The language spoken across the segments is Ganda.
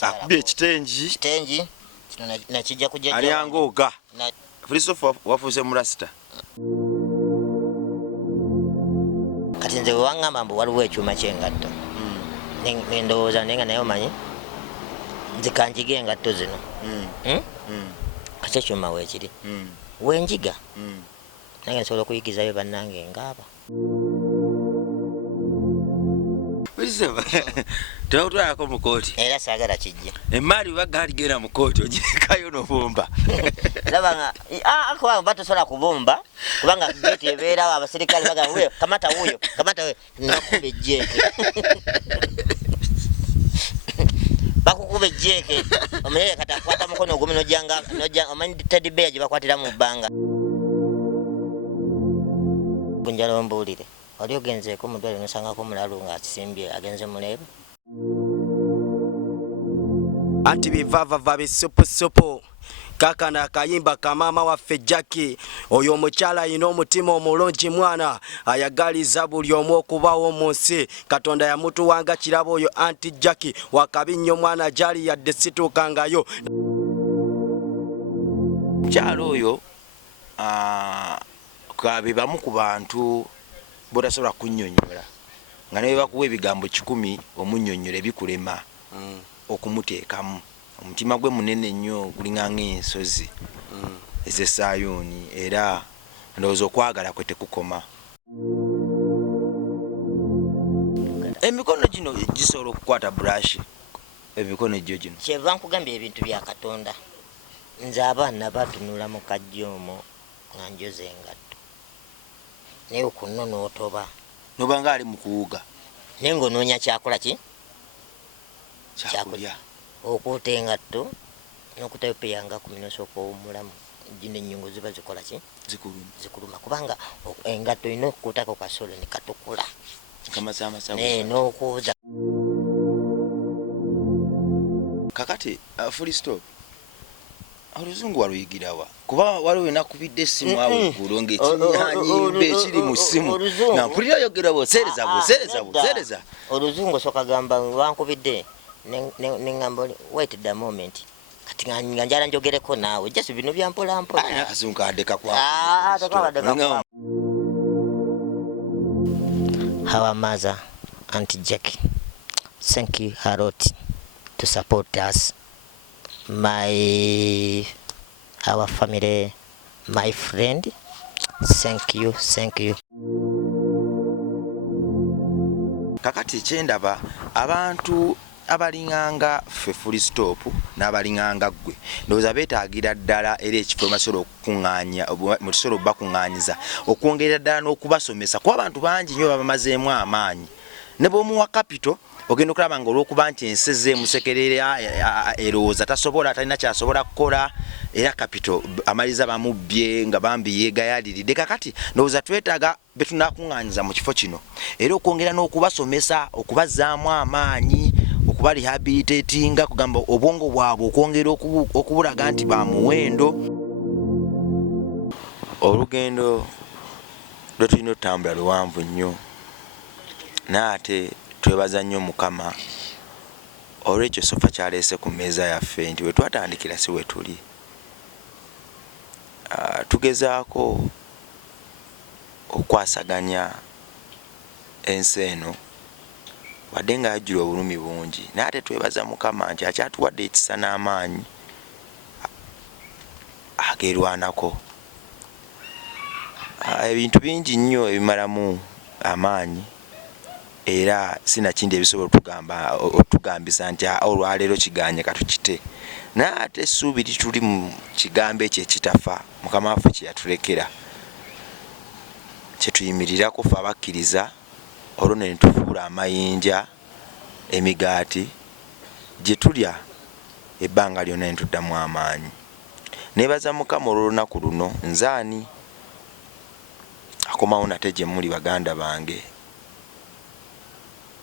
Akubye ekitengi kino nakijja kujja alyangoga Christopher wafuze murasta kati nze wangamba mbu waliwo ekyuma ky'engatto ndowooza naye nga naye omanyi nze kanjiga engatto zino kati ekyuma weekiri wenjiga nange nsobola okuyigizayo bannange ngaaba tewatwalako mu kooti era saagala kijja emaali bagaligenda mu kooti ogikayo n'obumba labanga kubanga batosobola kubumba kubanga geeti ebeerawo abaserikale bagamba kamata wuyo nakuba ejjeeke bakukuba ejjeeke omunyeere kati akwata mukono ogumi nojanga omanyi teddy bear gye bakwatira mu bbanga njala ombuulire oli ogenzeeko mu ddwaliro nosangako omulalu ng'akisimbye agenze muleebe anti bivavava bisupusupu kakana akayimba ka maama waffe Jackie oyo omukyala alina omutima omulungi mwana ayagaliza buli omu okubawo mu nsi Katonda yamutuwanga kirabo oyo anti Jackie wakabi nnyo mwana gyali yadde situukangayo mukyala oyo kabe bamu ku bantu botasobola kunnyonnyola nga naye bakuwa ebigambo 10 omunnyonnyola ebikulema okumuteekamu omutima gwe munene nnyo gulinganga ensozi ez'Esayuuni era ndowooza okwagala kwe tekukoma emikono gino gisobola okukwata brush emikono gyo gino kyeva nkugambye ebintu bya Katonda nze abaana batunula mu kajjoomo nga njoze engatto naye okuno n'otoba nobanga ali mu kuwuga naye ng'onoonya kyakola ki kyakulya okuuta engatto n'okutayopeyanga ku minoso okw'omulamu gino ennyungu ziba zikola ki zikuluma kubanga engatto olina okukuutako kasolo ne katukula n'okuuza kakati full stop oluzungu waluyigirawa kuba waliwo nakubidde essimu awo eggulo ng'ekinyanyimbe ekiri mu ssimu nga mpulira yogerawo seereza oluzungu osoka gamba wankubidde neŋŋamba wait the moment kati nga njala njogereko naawe just bino bya mpolampola akazungu kadde kakwa Our mother Auntie Jackie, thank you a lot to support us. Our family, my friend, thank you. kakati kyendaba abantu abalinganga ffe full stop n'abalinganga gwe ndowooza beetaagira ddala era ekifo basobola okukuŋŋaanya mutusobola okubakuŋŋaanyiza okwongerera ddala n'okubasomesa kuba abantu bangi nnyo babamazeemu amaanyi ne bw'omuwa kapito ogenda okulaba nga olw'okuba nti ensi emusekerera erowooza tasobola atalina kyasobola kukola era kapito amaliza bamubbye nga bambi yeegayaliridde kakati ndowooza twetaaga betunakuŋŋaanyiza mu kifo kino era okwongera n'okubasomesa okubazzaamu amaanyi okuba rehabilitatinga kugamba obwongo bwabwe okwongera okubulaga nti ba muwendo olugendo lwe tulina otutambula luwanvu nnyo naate twebaza nnyo Mukama olw'ekyo sofa kyaleese ku mmeeza yaffe nti we twatandikira si we tuli tugezaako okwasaganya ensi eno wadde nga yajjula obulumi bungi naate twebaza Mukama nti akyatuwadde ekisa n'amaanyi ageerwanako ebintu bingi nnyo ebimalamu amaanyi era sinakindi ebisobola otugambisa nti olwaleero kiganye katukite naate essuubi lituli mu kigambo ekyo ekitafa Mukama waffe kye yatulekera kyetuyimirirako ffe abakkiriza olwo ne tufuula amayinja emigaati gye tulya ebbanga lyonna ne tuddamu amaanyi neebaza Mukama olw'olunaku luno nzaani akomawo nate gye muli baganda bange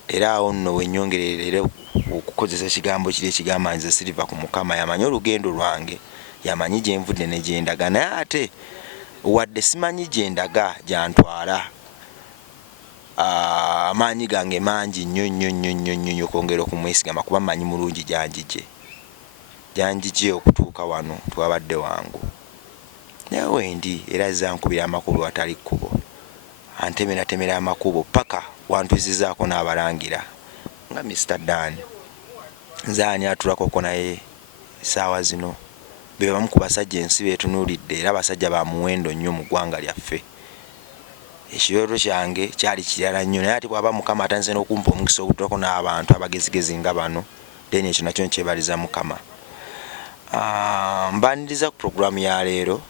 era awo nno wennyongerera okukozesa ekigambo kiri ekigamba nze siriva ku Mukama yamanyi olugendo lwange yamanyi gye nvudde ne gye ndaga naye ate wadde simanyi gye ndaga gyantwala amaanyi gange mangi nnyo okwongera okumwesigama kuba mmanyi mulungi janjije okutuuka wano twabadde wangu naye wendi era zankubira amakubo atali kkubo antemera amakubo paka wantuzizaako n'abalangira nga Mr. Dan nze ani atulakoko naye essaawa zino be bamu ku basajja ensi beetunuulidde era abasajja ba muwendo nnyo mu ggwanga lyaffe. Ekirooto kyange kyali kirala nnyo naye ati bw'aba Mukama atandise n'okumpa omukisa ogutulako n'abantu abagezigezi nga bano then ekyo nakyo nkyebaliza Mukama. Mbaniriza ku programu ya leero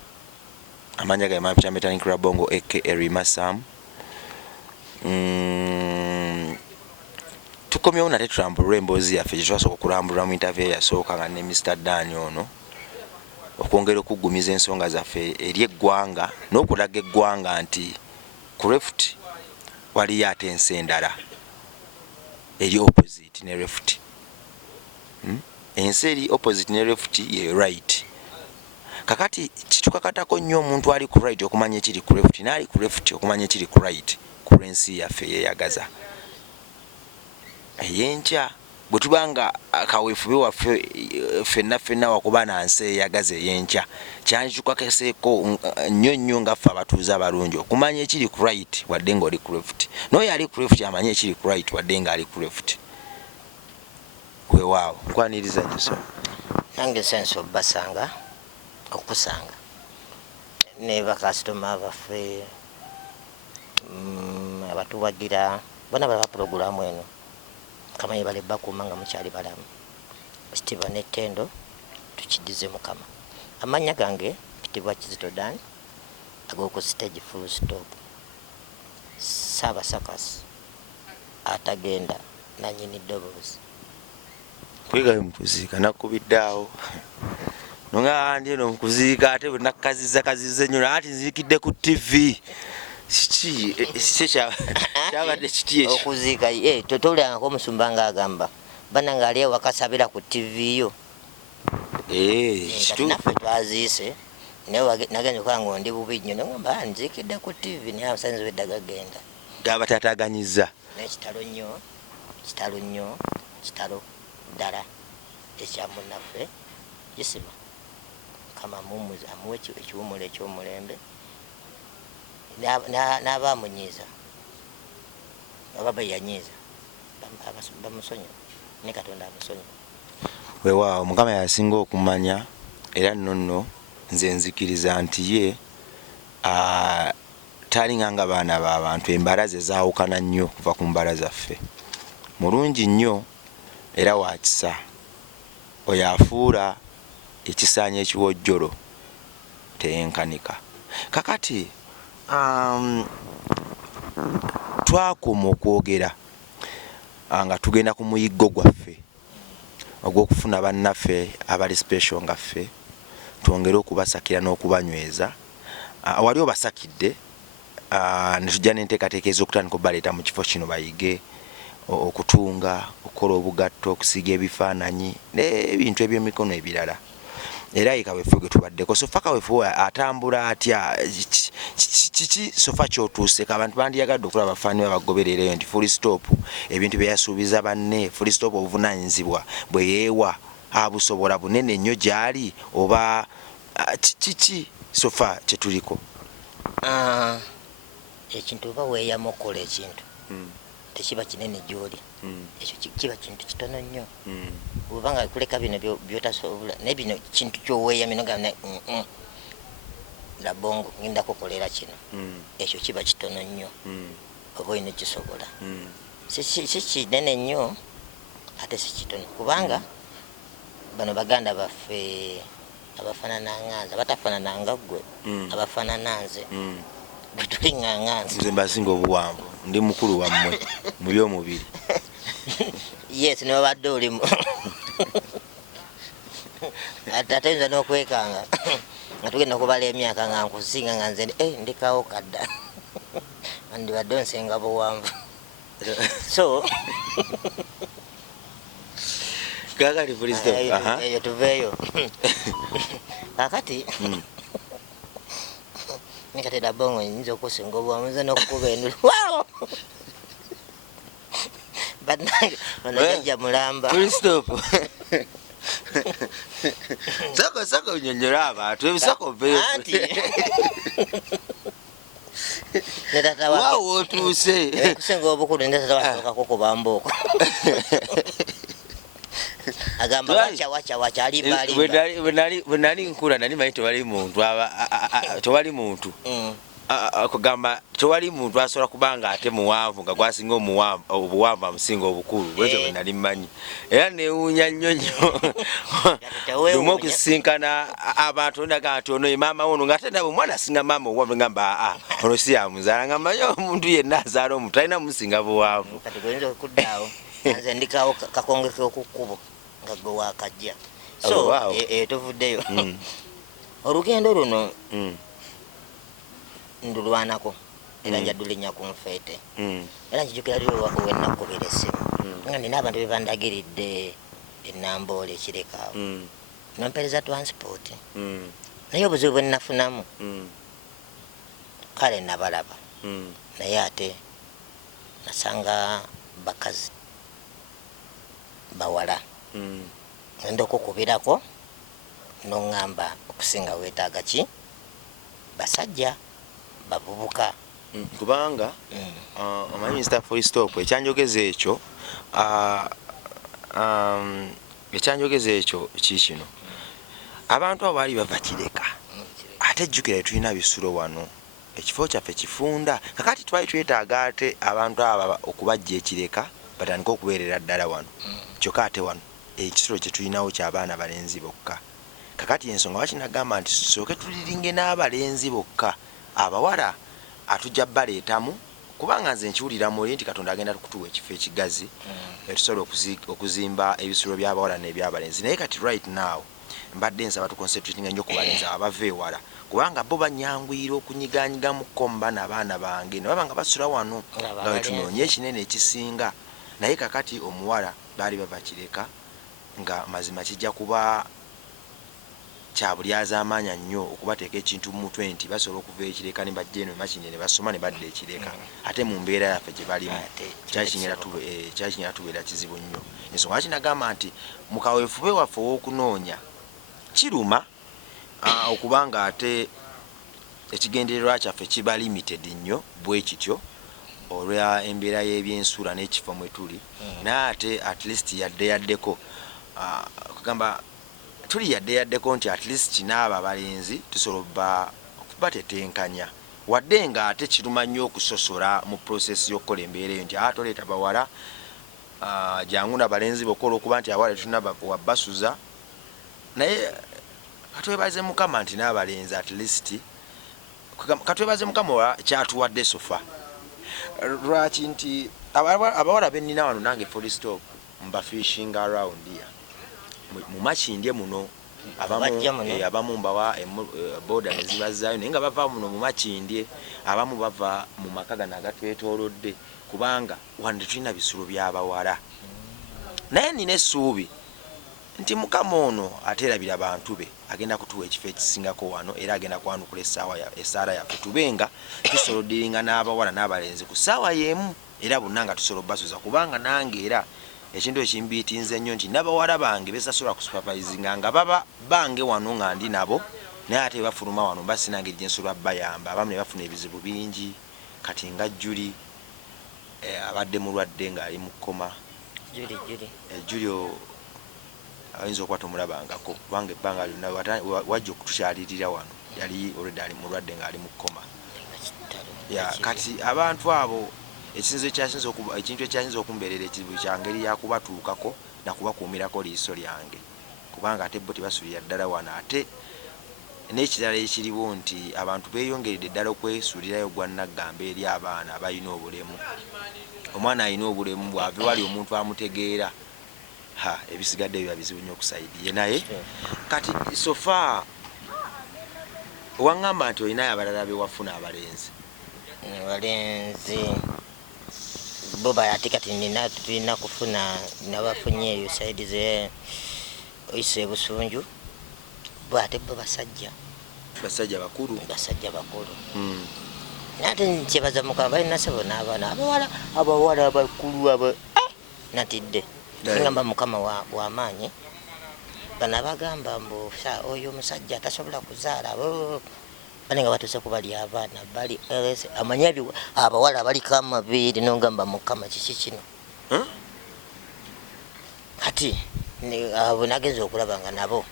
amanya ga Mapita Mechanic Rabongo aka Rima Sam. Tukomyewo nate tulambulwa emboozi yaffe gye twasooka okulambulwa mu interview yasooka nga ne Mr. Dan ono okwongera okuggumiza ensonga zaffe eri eggwanga n'okulaga eggwanga nti ku left waliyo ate ensi endala eri opposite ne left. Ensi eri opposite ne left ye right. Kakati kitukakatako nnyo omuntu ali ku right okumanya ekiri ku left n'ali ku left okumanya ekiri ku right ku lwensi yaffe yeeyagaza. Yenkya bwe tubanga akaweefube waffe ffenna wakuba na nsi eyagaza eyenkya kyanditukakaseeko nnyo nga ffe abatuuze abalungi okumanya ekiri ku right wadde ng'oli ku left n'oyo ali ku left amanye ekiri ku right wadde ng'ali ku left. Weewaawo nkwaniriza nnyo so nange sense obbasanga okusanga ne bakasitoma baffe abatuwagira bonna balaba puroguramu eno kamanyi bale bakuuma nga mukyali balamu Steve Netendo tukidize Mukama. Amanya gange Kitibwa Kizito Dan ag'oku stage full stop Saba Sakas atagenda nanyini ddoboozi kwegayo mukuziika nakubiddaawo nonga ndi eno mukuziika ate bwe nakkaziza nnyo ati nziikidde ku TV kiki kyabadde kiti ekyo okuziika totolyangako omusumba ng'agamba bananga ali ewakasabira ku TV yo naffe twaziise naye nagenze okuba nga ndi bubi nnyo nogamba nziikidde ku TV naye abasanzi beddaga genda gabataataganyiza n'ekitalo nnyo kitalo ddala ekya munnaffe gisima Mukama amuwe ekiwumulo eky'omulembe n'abaamunyiiza ababa yanyiiza bamusonyiwa ne Katonda amusonyiwa. Weewaawo Mukama yasinga okumanya era nno nze nzikiriza nti ye talinganga baana b'abantu embalaze zaawukana nnyo kuva ku mbala zaffe mulungi nnyo era wakisa oyo afuula ekisaanya ekiwojjolo teyenkanika. Kakati twakoma okwogera nga tugenda ku muyiggo gwaffe ogw'okufuna bannaffe abali special nga ffe twongere okubasakira n'okubanyweza. Wali obasakidde ne tujja n'enteekateeka ez'okutandika obbaleeta mu kifo kino bayige okutunga okukola obugatto okusiga ebifaananyi n'ebintu eby'emikono ebirala era ye kaweefube gwe tubaddeko sofa kaweefube atambula atya kiki sofa kyotuuse abantu bandiyagadde okulaba abafaani babagoberereyo nti full stop ebintu bye yasuubiza banne full stop obuvunaanyizibwa bwe yeewa abusobola bunene nnyo gy'ali oba kiki sofa kye tuliko ekintu oba weeyamu okukola ekintu tekiba kinene gy'oli ekyo kiba kintu kitono nnyo obanga kuleka bino byotasobola naye bino kintu kyoweeyamye nogamba Rabongo ngenda kukolera kino ekyo kiba kitono nnyo oba olina kisobola si kinene nnyo ate si kitono kubanga bano baganda baffe abafaanana nganze batafaanana ggwe abafaanana nze bwe tuli ŋŋaŋŋanze nze mbasinga obuwanvu ndi mukulu wammwe mu by'omubiri yes ne babadde olimu ate nza n'okwekanga nga tugenda okubala emyaka nga nkusinga nga nze ndikawo kadda ndibadde onsenga buwanvu so kakati fulisto eyo tuveeyo kakati nikati Rabongo nyinza okusinga obuwanvu nze n'okukuba endulu Wanajja mulamba. Full stop. Sako nyonyola abantu ebisako be. Anti. Netata wake. Wow otuuse. Kusenga obukulu netata wake kakukuba mboko. Agamba wacha alimba. Wenali nkula nali manyi tewali muntu tewali muntu. Kugamba tewali muntu asobola kubanga ate muwanvu nga gwasinga obuwanvu amusinga obukulu bwekyo bwe nali mmanyi era newuunya nnyo lumu okusinkana abantu ndaga nti ono ye maama wono nga ate nabo mwana asinga maama obuwanvu ngamba ono si yamuzaala nga mmanyi omuntu yenna azaala omuntu talina musinga buwanvu kati goyinza okuddaawo nze ndikawo kakongeke okukkubo nga gwe wakajja so tovuddeyo olugendo luno ndulwanako era njadulinya ku nfeete era nkijukira liwewako wenakubira essimu nga nina abantu bebandagiridde enamboole ekireka nompereza transport naye obuzibu bwe nnafunamu kale nabalaba naye ate nasanga bakazi bawala ngenda okukubirako noŋŋamba okusinga weetaaga ki basajja babubuka kubanga omanyi Mr. Full Stop ekyanjogeza ekyo kikino abantu abo baali bava Kireka ate jjukira tulina bisulo wano ekifo kyaffe kifunda kakati twali twetaaga ate abantu abo okubajja ekireka batandika okubeerera ddala wano kyokka ate wano ekisulo kye tulinawo ky'abaana balenzi bokka kakati ensonga wakinagamba nti tusooke tuliringe n'abalenzi bokka abawala atujja baleetamu kubanga nze nkiwulira muli nti Katonda agenda kutuwa ekifo ekigazi etusobola okuzimba ebisulo by'abawala n'ebyabalenzi naye kati right now mbadde nsaba tuconcentrating nnyo ku balenzi abava ewala kubanga bo banyanguyira okunyiganyigamukko mu baana abaana bange ne baba nga basula wano nga wetunoonya ekinene ekisinga naye kakati omuwala baali bava Kireka nga mazima kijja kuba kyabulyaza amaanya nnyo okubateeka ekintu mu mutwe nti basobola okuva ekireka ne bajja eno makine ne basoma ne badda ekireka ate mu mbeera yaffe gye balimu kyakinyera tubeera kizibu nnyo ensonga kinagamba nti mu kaweefube waffe ow'okunoonya kiruma okubanga ate ekigendererwa kyaffe kiba limited nnyo bwe kityo olwa embeera y'ebyensuula n'ekifo mwe tuli naye ate at least yaddeyaddeko okugamba tuli yaddeyaddeko nti at least n'abo abalenzi tusobola okubatetenkanya wadde nga ate kiruma nnyo okusosola mu process y'okukola embeera eyo nti toleeta bawala jangu n'abalenzi bokola okuba nti abawala tulina wabasuza naye katwebaze Mukama nti n'abalenzi at least katwebaze Mukama kyatuwadde sofa lwaki nti abawala bennina wano nange Full Stop mba fishing around here mu Makindye muno abamu mbawa boda ne zibazaayo naye nga bava muno mu Makindye abamu bava mu maka gano agatwetoolodde kubanga wano tulina bisulo by'abawala naye nina essuubi nti Mukama ono ateerabira bantu be agenda kutuwa ekifo ekisingako wano era agenda kwanukula essaala yaffe tubenga tusobola oddiringa n'abawala n'abalenzi ku ssaawa y'emu era bonna nga tusobola obbasuza kubanga nange era ekintu ekimbiitinze nnyo nti n'abawala bange besasobola ku supervisinga nga baba bange wano nga ndi nabo naye ate bafuluma wano basinange gye nsobola bayamba abamu ne bafuna ebizibu bingi kati nga Juli abadde mulwadde ng'ali mu kkoma Julio ayinza okuba tomulabangako kubanga ebbanga lyonna wajja okutukyalirira wano yali olwedde ali mulwadde ng'ali mu kkoma kati abantu abo ekintu ekyasinza okumbeerera ekizibu kya ngeri yakubatuukako nakubakuumirako liiso lyange kubanga ate bo tebasulira ddala wano ate n'ekirala ekiriwo nti abantu beeyongeredde ddala okwesuulirayo gwa naggamba eri abaana abalina obulemu omwana alina obulemu bw'ave wali omuntu amutegeera ebisigadde biba bizibu nnyo okusaidiye naye kati sofa waŋŋamba nti olinayo abalala bewafuna abalenzi bo ate kati tulina kufuna nabafunye eyo saidi ze oyise Busunju bo ate bo basajja bakulu ate nkyebaza Mukama balina sebo n'abaana abawala abakulu natidde ngamba mukama wa maanyi bana bagamba mbu oyo omusajja tasobola kuzaala bane nga batuse kubali abaana bali amanyabi abawala baliko amabiri nongamba mukama kiki kino kati abo nagenza okulaba nga nabo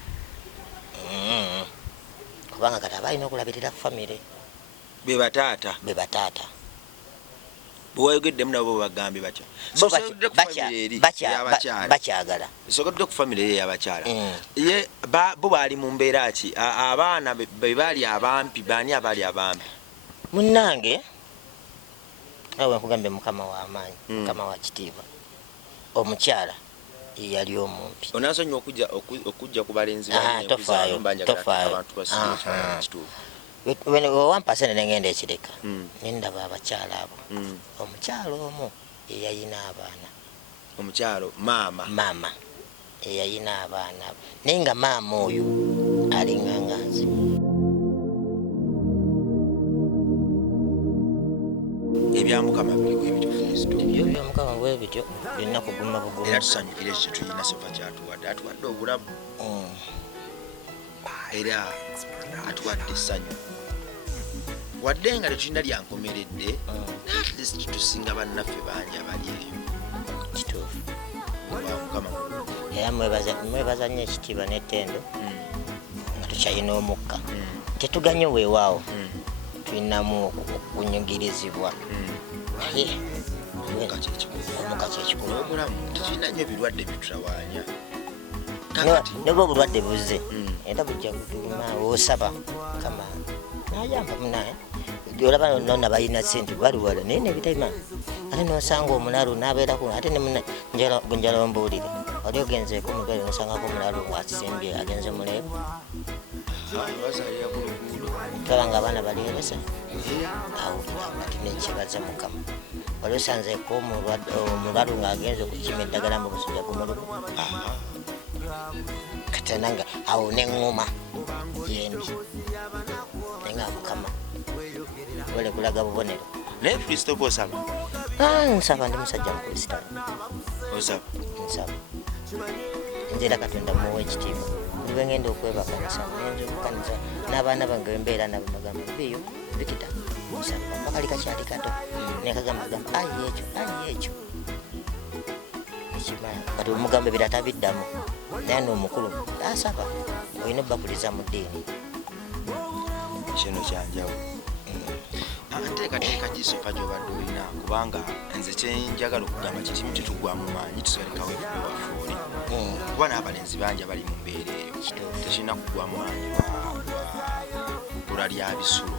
kubanga kati abalina okulabirira famire be bataata bwewayogeddemu nabo bagambye batya bakyagala sokedde ku famire ye yabakyala ye bo baali mu mbeera ki abaana be baali abampi baani abaali abampi munnange awe nkugambye mukama w'amaanyi mukama wa kitiibwa omukyala yali omumpi onasonyiwa okujja ku balenzi owampasene nengenda ekireka nendaba abakyala abo omukyalo omu eyayina abaana omukyalo maama eyayina abaana naye nga maama oyo alinganga nze ebyamukama biriwo ebityo Kristo ebyo byamukama bwebityo birina kuguma bugumu era tusanyukire ekyo tuyina sofa kyatuwadde atuwadde obulamu era atuwadde essanyu wadde nga tetulina lyankomeredde at least tusinga bannaffe bangi abali eyo kituufu mukama era mwebaza nnyo ekitiibwa n'ettendo nga tukyalina omukka tetuganye weewaawo tulinamu okunyugirizibwa naye omukka kyekikulu omulamu tetulina nnyo ebirwadde bitutawaanya neba obulwadde buzze era bujja kutuluma osaba kama nayamba munaye olaba nonna balina sente baliwala naye nebitayima ate nosanga omulalu nabeeraku ate njala ombuulire wali ogenzeeko mugale nosangako omulalu wasembye agenze muleebu tola nga abaana balieresa awo tunekibaza mukama wali osanzeeko omulalu ngaagenze okukima eddagala mu busujja kumuluku katananga awo neŋŋuma yendi nenga mukama wale kulaga bubonero naye Kristo bw'osaba nsaba ndi musajja mukristaayo osaba nsaba nzera katonda muwa ekitiibwa buli bwe ngenda okwebakanisa ngenza okukanisa n'abaana bange embeera nabo bagamba biyo bikita nsaba akali kakyali kato nekagamba gamba ayi ekyo ekimanya kati omugamba ebirata biddamu naye n'omukulu asaba olina obbakuliza mu ddiini kino kyanjawulo nteekateeka gisofa gyobadde olina kubanga nze kyenjagala okugamba kirimu tetugwamu maanyi tusalekawo efude wafuuli kuba n'abalenzi bangi abali mu mbeera eyo tekirina kugwa maanyi lwa lya bisulo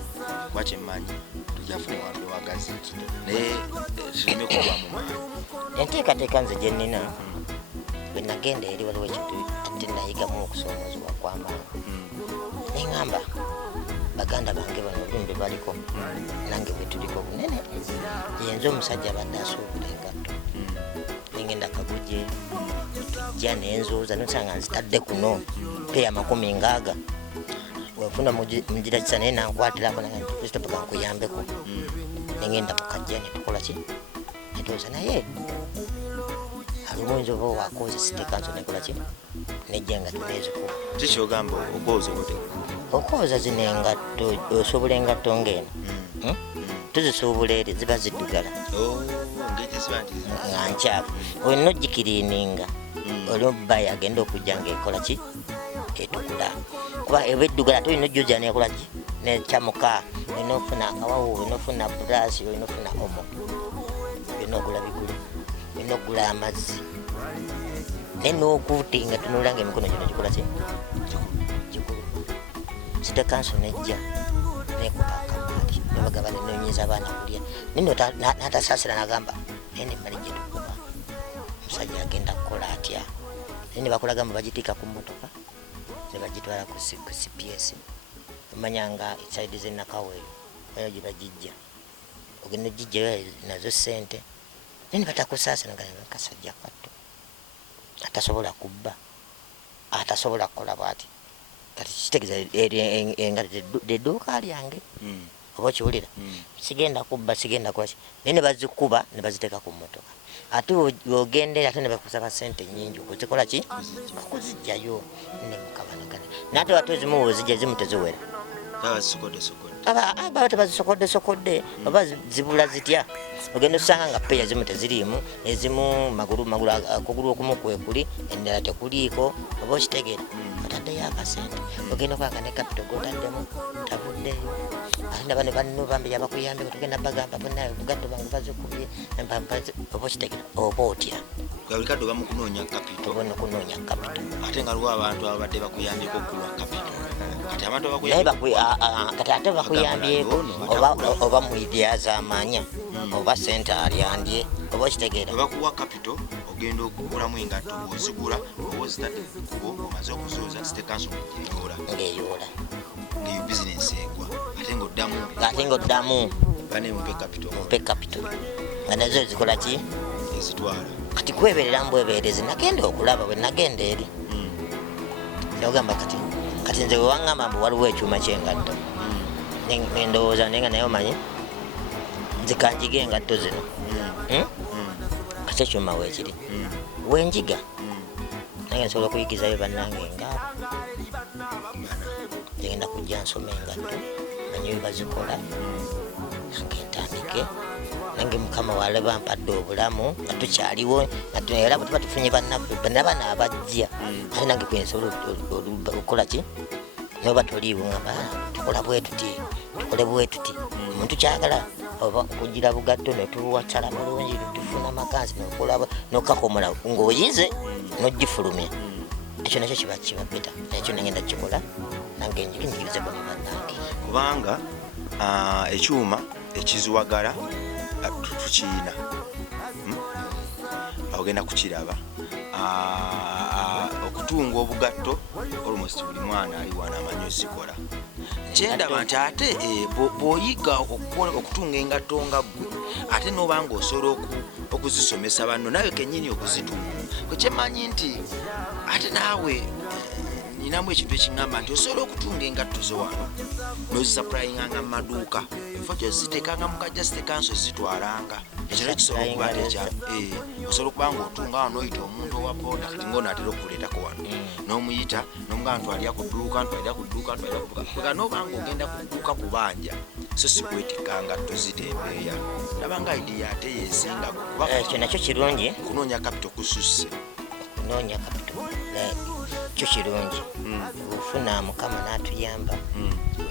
kuba kyemmanyi tujafune wambe wagazi naye kireme kugwamu maanyi enteekateeka nze gye nnina bwe nagenda eri waliwo ekintu tenayigamu okusoomozebwa kw'amaanyi neŋŋamba baganda bange bano olumbe baliko nange bwe tuliko bunene yenze omusajja badde asuubula engatto nengenda kaguje tujja nenzooza nosanga nzitadde kuno peya 60 wefuna mugira kisa naye nankwatirako nange kristo paka nkuyambeko nengenda mukajja netukola ki netooza naye alumuyinza oba wakoze sitekanso nekola ki nejja nga tunezikuba kikyogamba okwoza ote okwoza zino engatto osobola engatto ng'eno tuzisuubula eri ziba ziddugala nga nkyafu olina ogikiriininga oliobayi agenda okujja ngaekola ki etukula kuba eba eddugala ate olina ojjoja nekola ki nekyamuka olina ofuna akawawu olina ofuna burasi olina ofuna omo byonna ogula bigulu olina okugula amazzi naye n'okuutinga tunula nga emikono gino gikola ki gikulu sitekanso nejja nekupakamaali nebagamba nenonyiza abaana kulya nino natasaasira nagamba naye nemmali gyetukuba omusajja agenda kukola atya naye nebakulagamba bagitiika ku mmotoka nebagitwala ku CPS omanya nga esaidi zenakaweeyo ayo gye bagijja ogenda ogijjayo nazo sente naye nebatakusaasira kasajja katto atasobola kubba atasobola kukola bwati kati kitegeeza nga dedduuka lyange oba kiwulira sigenda kubba sigenda kwaki naye ne bazikuba ne baziteeka ku mmotoka ate ogendera ate ne bakusaba sente nnyingi okuzikola ki okuzijjayo ne mukabanagana nate wate ezimu wezijja ezimu teziwera aba tebazisokodde oba zibula zitya ogenda osanga nga peya ezimu teziriimu ezimu magulu okugulu okumu kwekuli endala tekuliiko oba okitegeera otaddeyo akasente ogenda okwanga ne kapito gotaddemu ntavuddeyo ate naba ne banno bambi yabakuyambeko tugenda bagamba bonna bugatto bange bazikubye oba okitegeera oba otya buli bamukunoonya kapito obona okunoonya kapito ate nga lwa abantu abadde bakuyambyeko okulwa kapito kati ate bakuyambyeko oba muidyaza amanya oba sente alyandye oba okitegeera bakuwa kapito ogenda okugulamu engatto ozigula oba ozitadde kukubo omaze okuzooza sitekanso ng'eyoola ngeyo bizinensi egwa ate ng'oddamu bane mumpe kapito nga nazo zikola ki ezitwala kati kweberera mbweberezi nagenda okulaba bwe nagenda eri ndogamba kati nze wewaŋŋamba mbu waliwo ekyuma ky'engatto nendowooza naye nga naye omanyi nzikanjiga engatto zino kati ekyuma weekiri wenjiga nange nsobola okuyigizayo bannange engaabo ngenda kujja nsoma engatto manye bazikola nange ntandike nange mukama wale bampadde obulamu nga tukyaliwo era bwe tuba tufunye bannabana abajja ate nange kwensobola okukola ki noba toliiwo ngamba tukola bwe tuti tukole bwe tuti omuntu kyagala oba okugira bugatto netuwacala bulungi tufuna makansi nokulaba nokakomola ng'oyize nogifulumya ekyo nakyo kiba beta ekyo nagenda kikola nange njigirize bonna bannange kubanga ekyuma ekiziwagala tukiina ogenda kukiraba okutunga obugatto almost buli mwana ali wana amanyi ozikola kyendaba nti ate bw'oyiga okutunga engatto nga ggwe ate n'obanga osobola okuzisomesa banno nawe kennyini okuzitunga kwekyemanyi nti ate naawe ninamu ekintu ekiŋŋamba nti osobola okutunga engatto zo wano n'ozisapurayinganga mu maduuka enfo gyoziteekanga mu kajja zitekanso zitwalanga ekyo nekisobola okuba osobola okuba nga otunga wano noyita omuntu owa booda kati ngaonaatera okukuleetako wano n'omuyita n'omugamba ntwalira ku dduuka ntwalira n'obanga ogenda ku dduuka kubanja so si kwetikka ngatto zitembeeya nabanga idiya ate yeesingago ekyo nakyo kirungi kunoonya kapito kususse kunoonya kapito kyo kirungi ofuna mukama n'atuyamba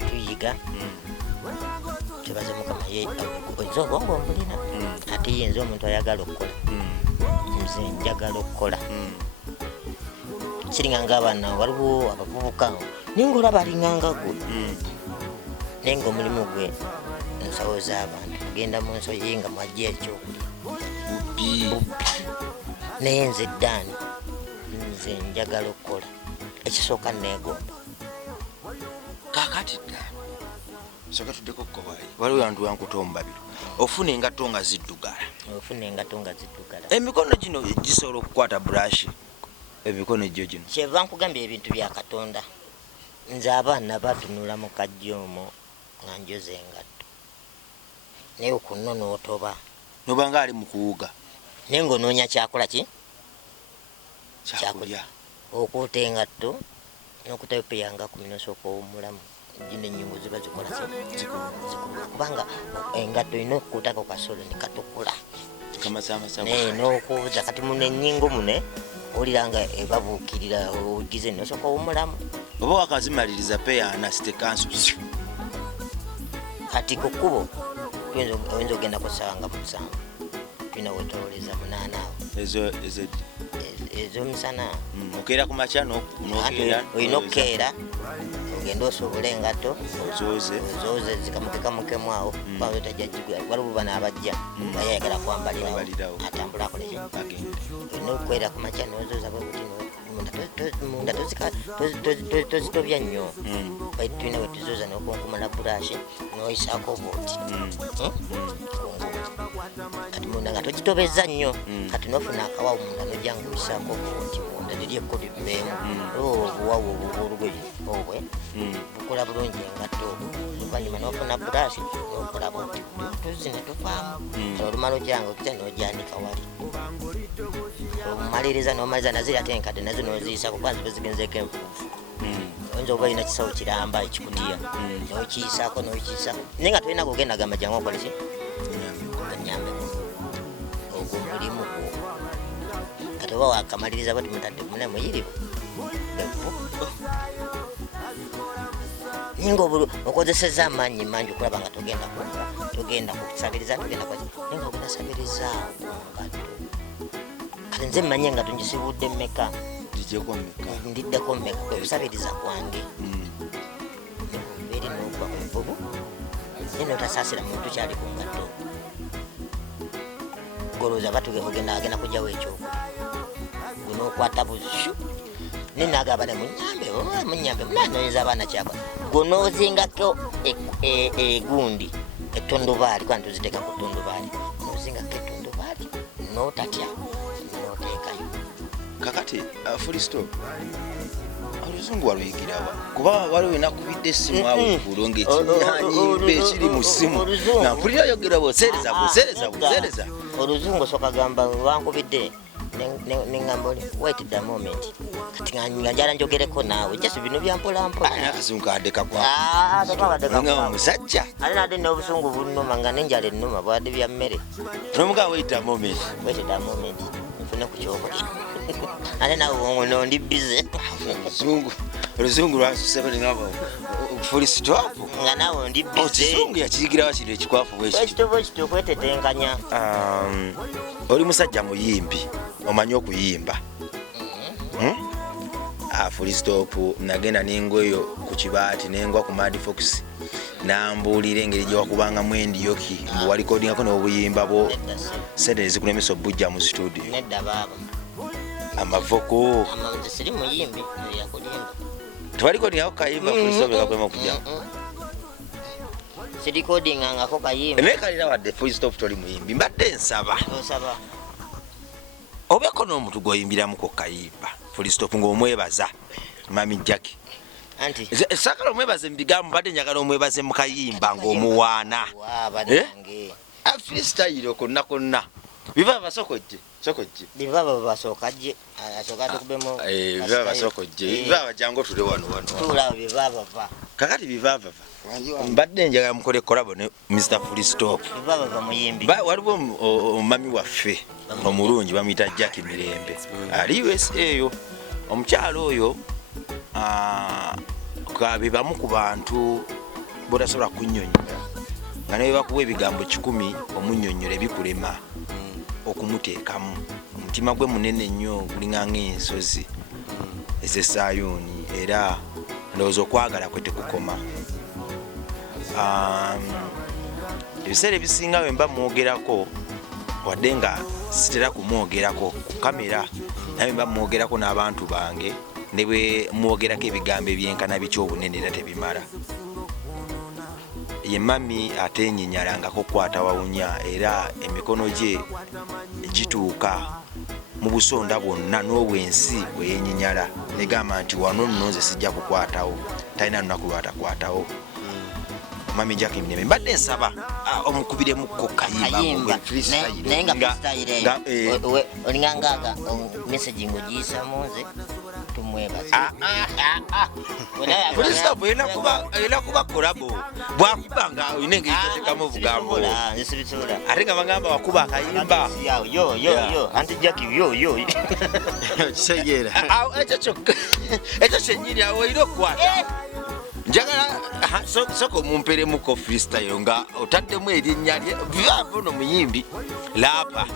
tuyiga tubaze mukama oyinza obwongo ombulina ate yinza omuntu ayagala okukola nze njagala okukola kiringanga abaana waliwo abavubuka naye ngaolaba alinganga gwe naye nga omulimu gwe ensawo z'abantu kugenda mu nso ye nga mwajja ekyokulya bubbi naye nze ddaani nze njagala okukola ekisooka neegomba kakati ddaani soka tuddeko kkobayi waliwo bantu bankutomba babiri ofuna engatto nga ziddugala emikono gino gisobola okukwata burashi emikono gyo gino kyeva nkugambye ebintu bya katonda nze abaana batunula mu kajja omwo nga njoza engatto naye okunno n'otoba noba nga ali mu kuwuga naye ng'onoonya kyakola ki kyakulya okuuta engatto n'okutayo peyanga ku minosooka ow'omulamu gino ennyungu ziba zikola kubanga engatto olina okukuutako kasolo ne katukula naye n'okubuza kati muno ennyingo mune oliranga ebabuukirira ogize nosooka ow'omulamu oba wakazimaliriza peyana sitekanso kati ku kkubo oyinza ogenda kusanga musanvu tulina wetoleza munaanaawo ezomisana okeera ku makya olina okukeera ogenda osobole engatto ozooze zikamukemukemu awo waliwo bano abajja naye ayagala kwambalirawo atambula akolekyo olina okukwera ku makya nozooza bwebuti munda tozitobya nnyo tulina wetuzooza nokunkumala burashi noyisaako obuuti kati munda nga togitobeza nnyo kati nofuna akawawo munda nojja nga oyisaako obuuti lirye ko libeemu obuwawo olugoye obwe bukola bulungi engatto oluvannyuma n'ofuna buraasi n'okola buti tuzi ne tuvaamu olumala ojange okita n'ojanika wali omaliriza n'omaliza naziri ate enkadde nazo n'oziyisa kuba zibe zigenzeeko enfuufu oyinza oba olina kisawo kiramba ekikutiya n'okiyisaako n'okiyisaako naye nga tolina kugenda gamba jangu okoleki onyambeko ogwo mulimu gwo kati oba wakamaliriza bati mutadde mune muyirivu ninga okozeseza amaanyi mangi okulaba nga togenda kusabiriza naye nga ogenda sabirizaawo ngatto kati nze mmanye nga tungisibudde mmeka ndiddeko mmeka kwekusabiriza kwange eri nogwa envubu naye notasaasira muntu kyali ku ngatto golooza batugenda agenda kujjawo ekyoko gunokwata bushu ninagabane munyambe munanoyinza abaana kyako gonozingako egundi etondobaali kwa ntuziteeka ku tondobaali nozingako etondobaali notatya noteekayo kakati full stop oluzungu waluyigirawa kuba waliwo enakubidde essimu awo kulonga ekinyanyimbe ekiri mu ssimu nga mpulira yogera buseereza oluzungu soka gamba wankubidde nengamba oli wait the moment kati nga njala njogereko naawe just bino byampolampola akazungu kadde kakwa musajja ali nadde n'obusungu bunnuma nga nenjala ennuma bwadde bya mmere nomuga wait the moment nfune ku kyokulya ate nawe nondi bize oluzungu lwasusebelingaba full stop nga nawe ndi bize ekizungu yakiyigirawo kino ekikwafu bwekito okwetetenkanya oli musajja muyimbi omanyi okuyimba full stop nagenda nengoyo ku kibaati nengwa ku Mad Fox nambuulira engeri gye wakubangamu endiyoki wali kodingako n'obuyimba bwo sente ezikulemesa obujja mu studio nedda baaba amavoko siri muyimbi yakulimba tewali kodingako kayimba full stop kakwema okujjamu siri kodingangako kayimba emekalira wadde full stop toli muyimbi mbadde nsaba obeeko n'omuntu gwoyimbiramuko kayimba full stop ng'omwebaza mami Jackie sakala omwebaze mubigambo mbadde njagala omwebaze mu kayimba ng'omuwaana freestyle konna biva basokojje biva basokajje asokadukubemo biva basokojje biva bajango tule wano tula biva bava kakati biva mbadde njagala mukole collabo ne Mr Full Stop biva bava muyimbi waliwo omami waffe omulungi bamuyita Jackie Mirembe ali USA eyo omukyalo oyo kabibamu ku bantu botasobola kunnyonnyola nga naye bakuwa ebigambo 10 omunnyonnyola ebikulema okumuteekamu omutima gwe munene nnyo gulinganga ensozi ez'Esayuuni era ndowooza okwagala kwe tekukoma ebiseera ebisinga bwe mba mwogerako wadde nga sitera kumwogerako ku kamera naye mba mwogerako n'abantu bange ne bwe mwogerako ebigambo ebyenkana bikyobunene era tebimala ye mami atenyinyalangako kukwata wawunya era emikono gye gituuka mu busonda bwonna n'obwensi bweyenyinyala negamba nti wano nno nze sijja kukwatawo talina lunaku lwatakwatawo mami Jackie Mirembe mbadde nsaba omukubiremukko kayimba naye nga freestyle olingangaaga message ng'ogiyisa munze tumwebaza Full Stop erina kuba kolabo bwakubanga olina engeri gyotekamu obugambo ate nga bagamba wakuba akayimba yo anti Jackie yo kisegeera ekyo kyennyini awo olina okukwata njagala soko mumperemuko freestyle nga otaddemu erinnya lye bivaava no muyimbi lapa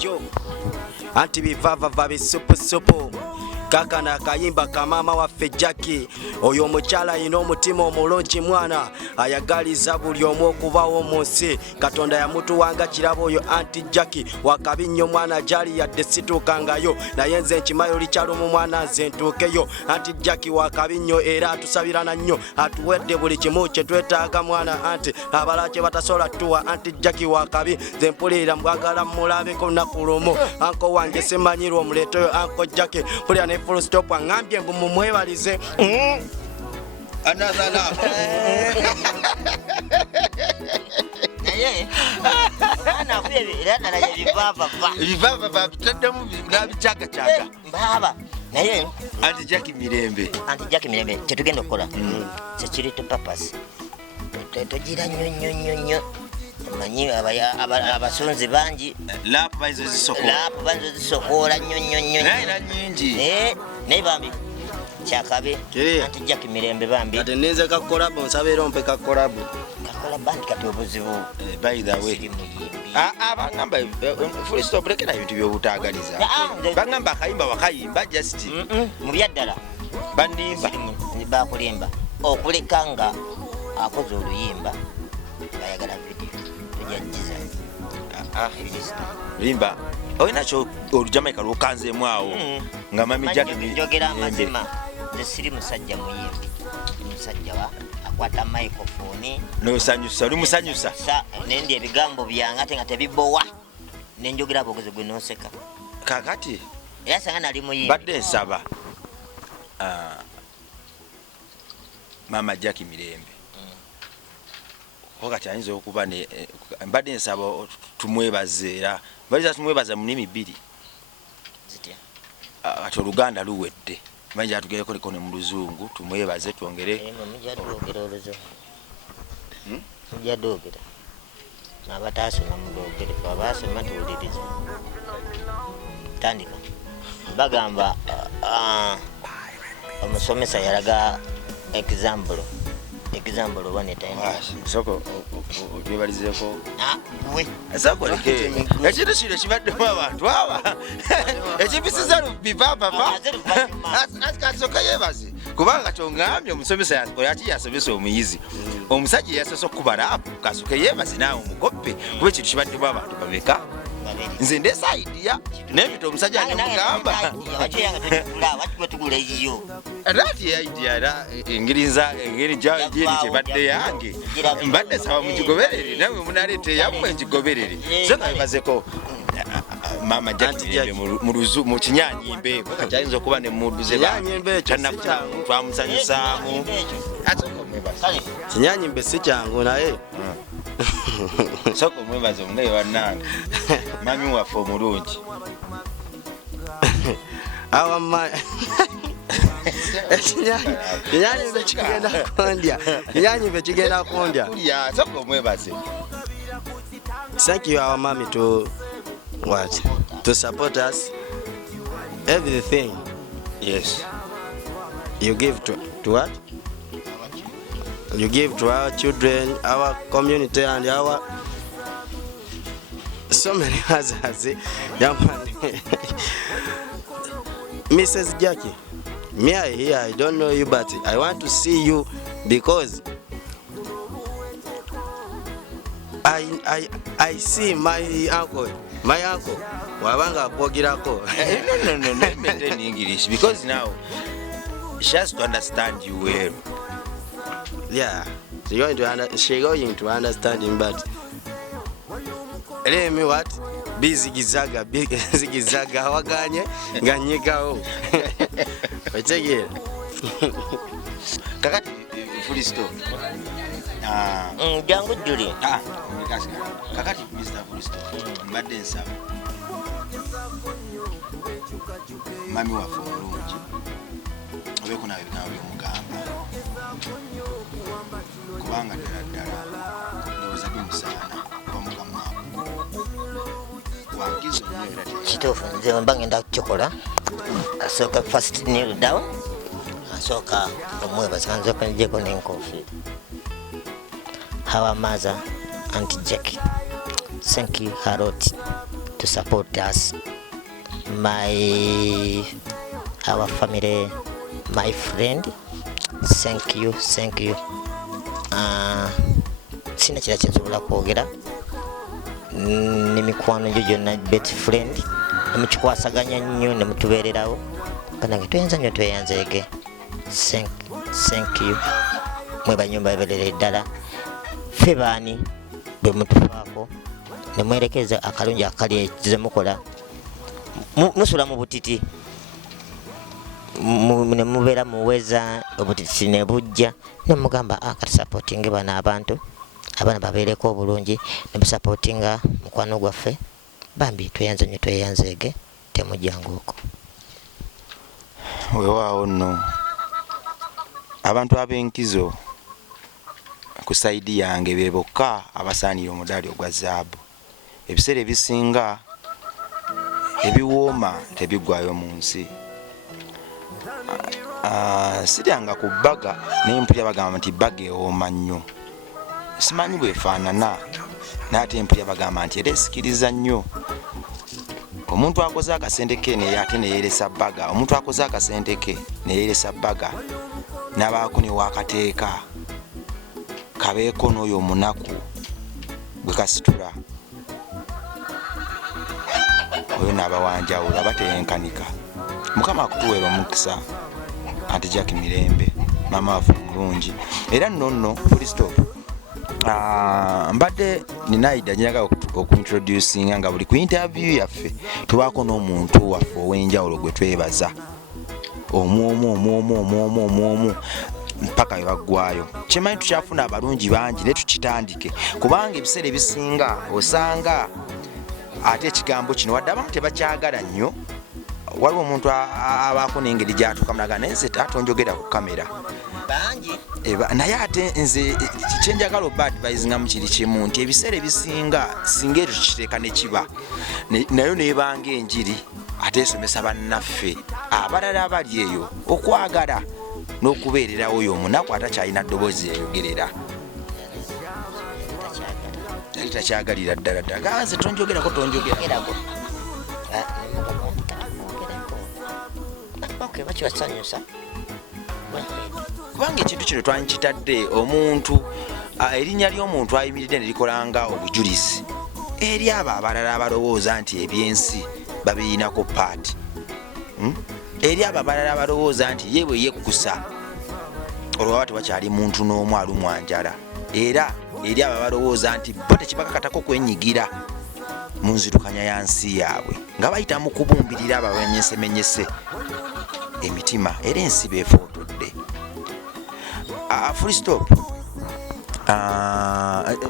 anti bivavava bisupusupu kakana akayimba kamama waffe Jackie oyo omukyala alina omutima omulungi mwana ayagaliza buli omu okubawo mu nsi katonda yamutuwanga kirabo oyo anti Jackie wakabi nnyo mwana gyali yadde situukangayo naye nze nkimayo likyalumu mwana nze ntuukeyo anti Jackie wakabi nnyo era atusabirana nnyo atuwedde buli kimu kye twetaaga mwana anti abala kye batasobola tuwa anti Jackie wakabi nze mpulira mbwagala mulabeko nnaku lumu anko wange simanyirwa omuleeta oyo anko Jackie mpulira ne full stop angambye mbu mumwebalize another love naye ana kuye era nalaye bivava bitaddamu nabichagachaga baba naye anti Jackie Mirembe tetugenda okukola security purpose togira nnyo manyi abasonzi bangi lap bazo zisokola nnyo naye nyingi naye bambi kyakabe anti Jackie Mirembe bambi ate nenze kakolabo nsabira ompe kakolabo kakola bandi kati obuzibu by the way abangamba full stop lekera ebintu byobutagaliza bangamba akayimba wakayimba just mu byaddala bandimba bakulimba okuleka nga akoze oluyimba bayagala video tujajiza limba oyinakyo olujamaika lwokanzeemu awo nga mami Jackie njogera amazima nze siri musajja muyimbi musajja wa akwata microphone nosanyusa oli musanyusa nendi ebigambo byange ate nga tebibowa nenjogera abogezi gwe noseka kakati era sanga nali muyimbi badde nsaba mama Jackie Mirembe okati ayinza okuba mbadde nsaba tumwebaze era mbaliza tumwebaza mu nnimi bbiri kati oluganda luwedde manja atugereko liko ne mu luzungu tumwebaze twongere mujadogera abatasoma mudogere abasoma tuwuliriza tandika bagamba omusomesa yalaga example one time soko ogyebalizeko we soko leke ekintu kino kibaddemu abantu aba ekibisiza bivavava kasoka yebaze kubanga tongambye omusomesa oyaki yasomesa omuyizi omusajja yasosa okuba laapu kasoke yebaze naawe omukoppe kuba ekintu kibaddemu abantu babeka nze ndesa idea nebita omusajja anemugamba ati idea engeri gyeni kyebadde yange mbadde saba mukigoberere nawe munaleeta yammwe ekigoberere soka bebazeko mama Jackie mu kinyanyimbe kati ayinza okuba ne muddu ze kyanafuta twamusanyusaamu kinyanyimbe si kyangu naye soko mwebaze omugaye wannange mami waffe omulungi awa kinyanyimbe kigenda kundya soko mwebaze. Thank you our mommy to support us everything. Yes, you give to what you give to our children, our community, and our so many others. Mrs. Jackie, me here, I don't know you, but I want to see you because I see my uncle wabanga akwogirako. No, maintain English because now she has to understand you well. Yeah, she's going to understand him, but let me what? Bizigizaga waganye nganyikawo. Otegera. Kakati full stop. Jangu Juli. Kakati Mr. Full stop. Mbadde nsaba. Mami waffe omulungi. Obeeko nawe binawe byomugamba. Kubanga ddala ndowooza bimusaana wamugamba wangiza nnyo era kituufu nze mba ngenda kukikola asooka first kneel down asooka omwebaza nzooka nijeko n'enkofiira. Our mother Auntie Jackie, thank you a lot to support us, our family, my friend, thank you. Sina kira kyesobola kwogera nemikwano gyo gyonna best friend nemukikwasaganya nnyo nemutubeererawo kanange tuyinza nnyo tweyanzeege. Thank you mwebanyumba eberere ddala ffe baani bwe mutufaako nemwerekeza akalungi akali ekize mukola musula mu butiti ne mubeera muweza obutisi ne bujja ne mugamba kati supporting bano abantu abaana babeereko obulungi ne busupportinga mukwano gwaffe bambi tweyanzege temujjanga okwo. Weewaawo nno abantu ab'enkizo ku sayidi yange be bokka abasaanira omudaali ogwa zaabu. Ebiseera ebisinga ebiwooma tebiggwayo mu nsi. Siryanga ku bbaga naye mpulira bagamba nti bbaga ewooma nnyo. Simanyi bwefaanana naye ate mpulira bagamba nti era esikiriza nnyo. Omuntu akoze akasente ke naye ate neyeeresa bbaga. Omuntu akoze akasente ke neyeeresa bbaga n'abaako ne waakateeka kabeeko n'oyo omunaku gwe kasitula. Oyo n'abawanjawulo abateyenkanika. Mukama akutuweera omukisa Anti Jack Mirembe mama waffe mulungi era nno full stop. Mbadde ninaida nyaga okuintroducinga nga buli ku interview yaffe tubaako n'omuntu waffe ow'enjawulo gwe twebaza omwomu mpaka we baggwayo. Kimanyi tukyafuna abalungi bangi ne tukitandike kubanga ebiseera ebisinga osanga ate ekigambo kino wadde abamu tebakyagala nnyo. Waliwo omuntu abaako n'engeri gyatukamulaga naye nze tatonjogera ku kamera bangi naye ate nze kyenjagala oba advising mu kiri kimu nti ebiseera ebisinga singa ekyo kiteeka ne kiba nayo neebanga enjiri ate esomesa bannaffe abalala abali eyo okwagala n'okubeererawo oyo omunaku atakyalina ddoboozi yayogerera yali takyagalira ddala ddala nze tonjogerako bakiwasanyusa kubanga ekintu kino twakitadde omuntu erinnya ly'omuntu ayimiridde ne likolanga obujulizi eri abo abalala abalowooza nti ebyensi babiyinako paati eri abo abalala abalowooza nti ye bwe yekkusa olwaba tewakyali muntu n'omu alumwa njala era eri abo abalowooza nti bo tekibakakatako kwenyigira mu nzirukanya ya nsi yaabwe nga bayita mu kubumbirira ababenyesemenyese emitima era ensi beefootodde. Full stop.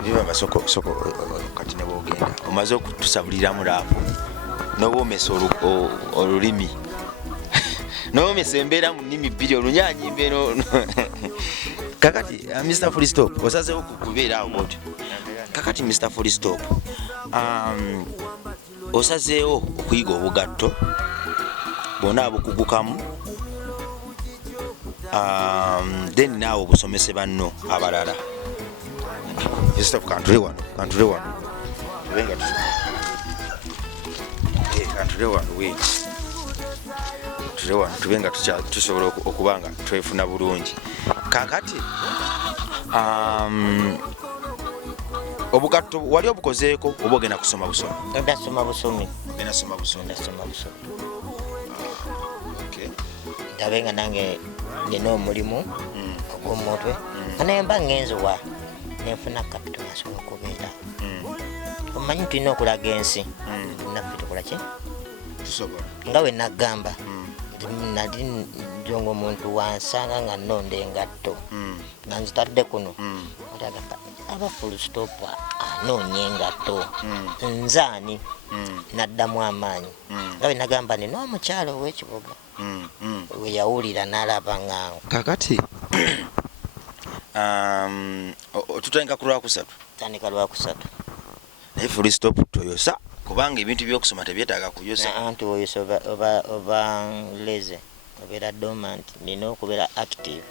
Bibaba soko kati ne boogenda omaze okutusabuliramu laapu n'oboomesa olulimi n'oboomesa embeera mu nnimi bbiri olunyanyimbe kakati Mr. Full Stop osazeewo kubeera awo bwotyo kakati Mr. Full Stop osazeewo okuyiga obugatto bwona abukugukamu then naawe obusomese banno abalala. Stop kantule wano tubenga kantule wano wait tule wano tubenga tusobola okubanga twefuna bulungi kakati obugatto wali obukozeeko oba ogenda kusoma busomi? ndasoma busomi. Okay. Ndabenga nange nina omulimu ogw'omutwe naye mba ngenziwa nenfuna kapito nasobola okubeera. Omanyi tulina okulaga ensi naffe tukola ki tusobola nga we nagamba nali njonga omuntu wansanga nga nnonda engatto nga nzitadde kuno aba Full Stop anoonya engatto nzaani naddamu amaanyi nga we nagamba nina omukyalo ow'ekibuga we yawulira n'alaba ngangu kakati tutandika ku Lwakusatu. Tandika Lwakusatu naye Full Stop toyosa kubanga ebintu by'okusoma tebyetaaga kuyosa anti oyosa oba leze obeera dormant nina okubeera active.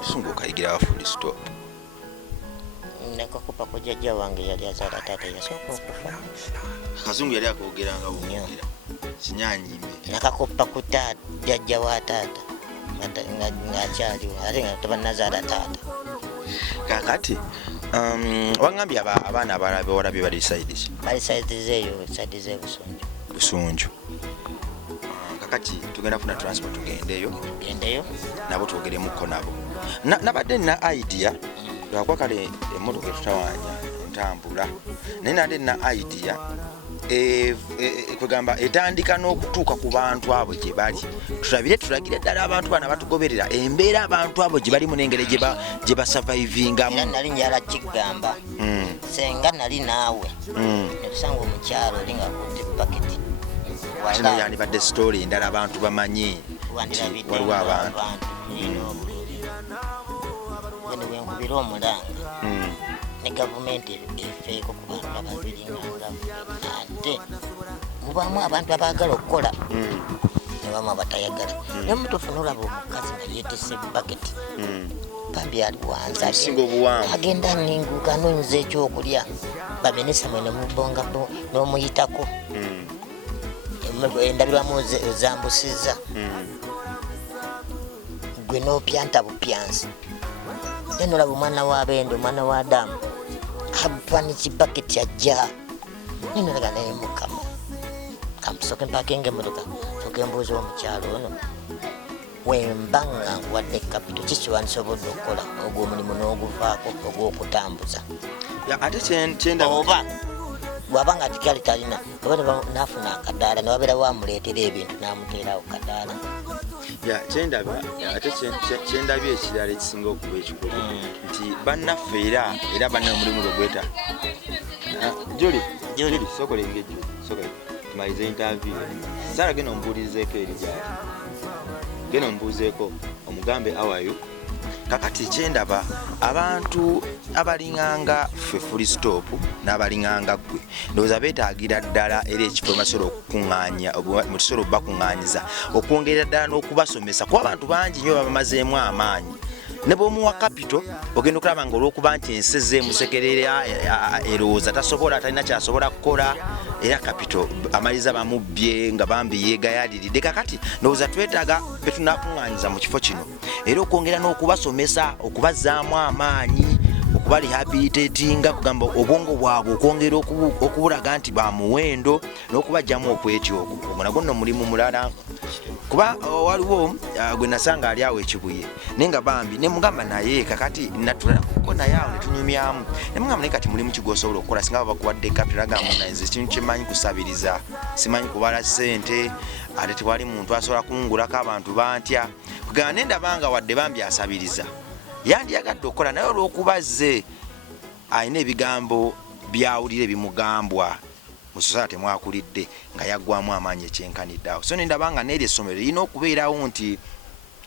Sungu okayigira wa Full Stop nakakupa ku jjajja wange yali azaala taata yasooka okufa. Kazungu yali akoogeranga bwogera kinyanyimbe nakakupa ku jjajja wa taata ng'akyaliwo ate nga tebanazaala taata. kakati wangambye abaana abalala bewalabye bali saidi ki? Bali saidi zeeyo saidi z'ebusunju. Kakati tugenda kufuna transport tugendeyo nabo twogeremukko nabo. Nabadde nina idea lwakwa kale emmotoka etutawaanya entambula naye nabadde nina idea kwegamba etandika n'okutuuka ku bantu abo gye bali tulabire tulagira ddala abantu bana batugoberera embeera abantu abo gye balimu n'engeri gye basurvivingamu. Era nali njala kigamba senga nali naawe netusanga omukyalo oli nga akutte paketi kino yandibadde story endala abantu bamanyi waliwo abantu gende bwenkubira omulanga ne gavumenti efeeko ku bantu ababiringanga ate mubaamu abantu abaagala okukola nebamu abatayagala naye mutufuna olaba omukazi nga yeetese baketi bambi ali wansi agenda ninguka anoonyeza ekyokulya bamenesa mwene mubonga n'omuyitako endabirwamu ozambusiza gwe n'opyanta bupyansi eno olaba omwana w'abende omwana wa Adamu apani kibaketi ajja ninolaga naye mukama kamusoke mpakenga emmotoka soka embuuza omukyalo ono wembanga nkuwadde kapito kikiwa nsobodde okukola ogw'omulimu n'oguvaako ogw'okutambuza oba bwabanga tikali talina oba nafuna akadaala newabeera wamuleetera ebintu namuteerawo kadaala kyendabye ekirala ekisinga okuba ekikulu nti bannaffe era bannamulimu lwegweta Juli sokola ebige sokola tumalize interview Sara genda ombuulizeeko eri gyali genda ombuuzeeko omugambe awayo kakati kyendaba abantu abalinganga ffe full stop n'abalinganga ggwe ndowooza beetaagira ddala era ekifo basobola okukuŋŋaanya mu tusobola okubakuŋŋaanyiza okwongerera ddala n'okubasomesa kuba abantu bangi nnyo babamazeemu amaanyi ne bw'omuwa kapito ogenda okulaba nga olw'okuba nti ensi emusekerera erowooza tasobola talina kyasobola kukola era kapito amaliza bamubbye nga bambi yeegayaliridde kakati ndowooza twetaaga betunakuŋŋaanyiza mu kifo kino era okwongera n'okubasomesa okubazzaamu amaanyi okubarehabilitatinga kugamba obwongo bwabwe okwongera okubulaga nti bamuwendo n'okubajjamu okwetyogo ogwo nagwo nno mulimu mulala kuba waliwo gwe nasanga ali awo ekibuye naye nga bambi ne mugamba naye kakati natulako naye awo netunyumyamu ne mugamba naye kati mulimu kigosobola okukola singa baba bakuwadde kapito nagamba naye kintu kimanyi kusabiriza simanyi kubala ssente ate tewali muntu asobola kungulako abantu bantya kugamba nendabanga wadde bambi asabiriza yandiyagadde okukola naye olw'okuba zze alina ebigambo byawulire bimugambwa mu society mwakulidde nga yaggwamu amaanyi ekyenkanidde awo so nendabanga n'eryo essomero lirina okubeerawo nti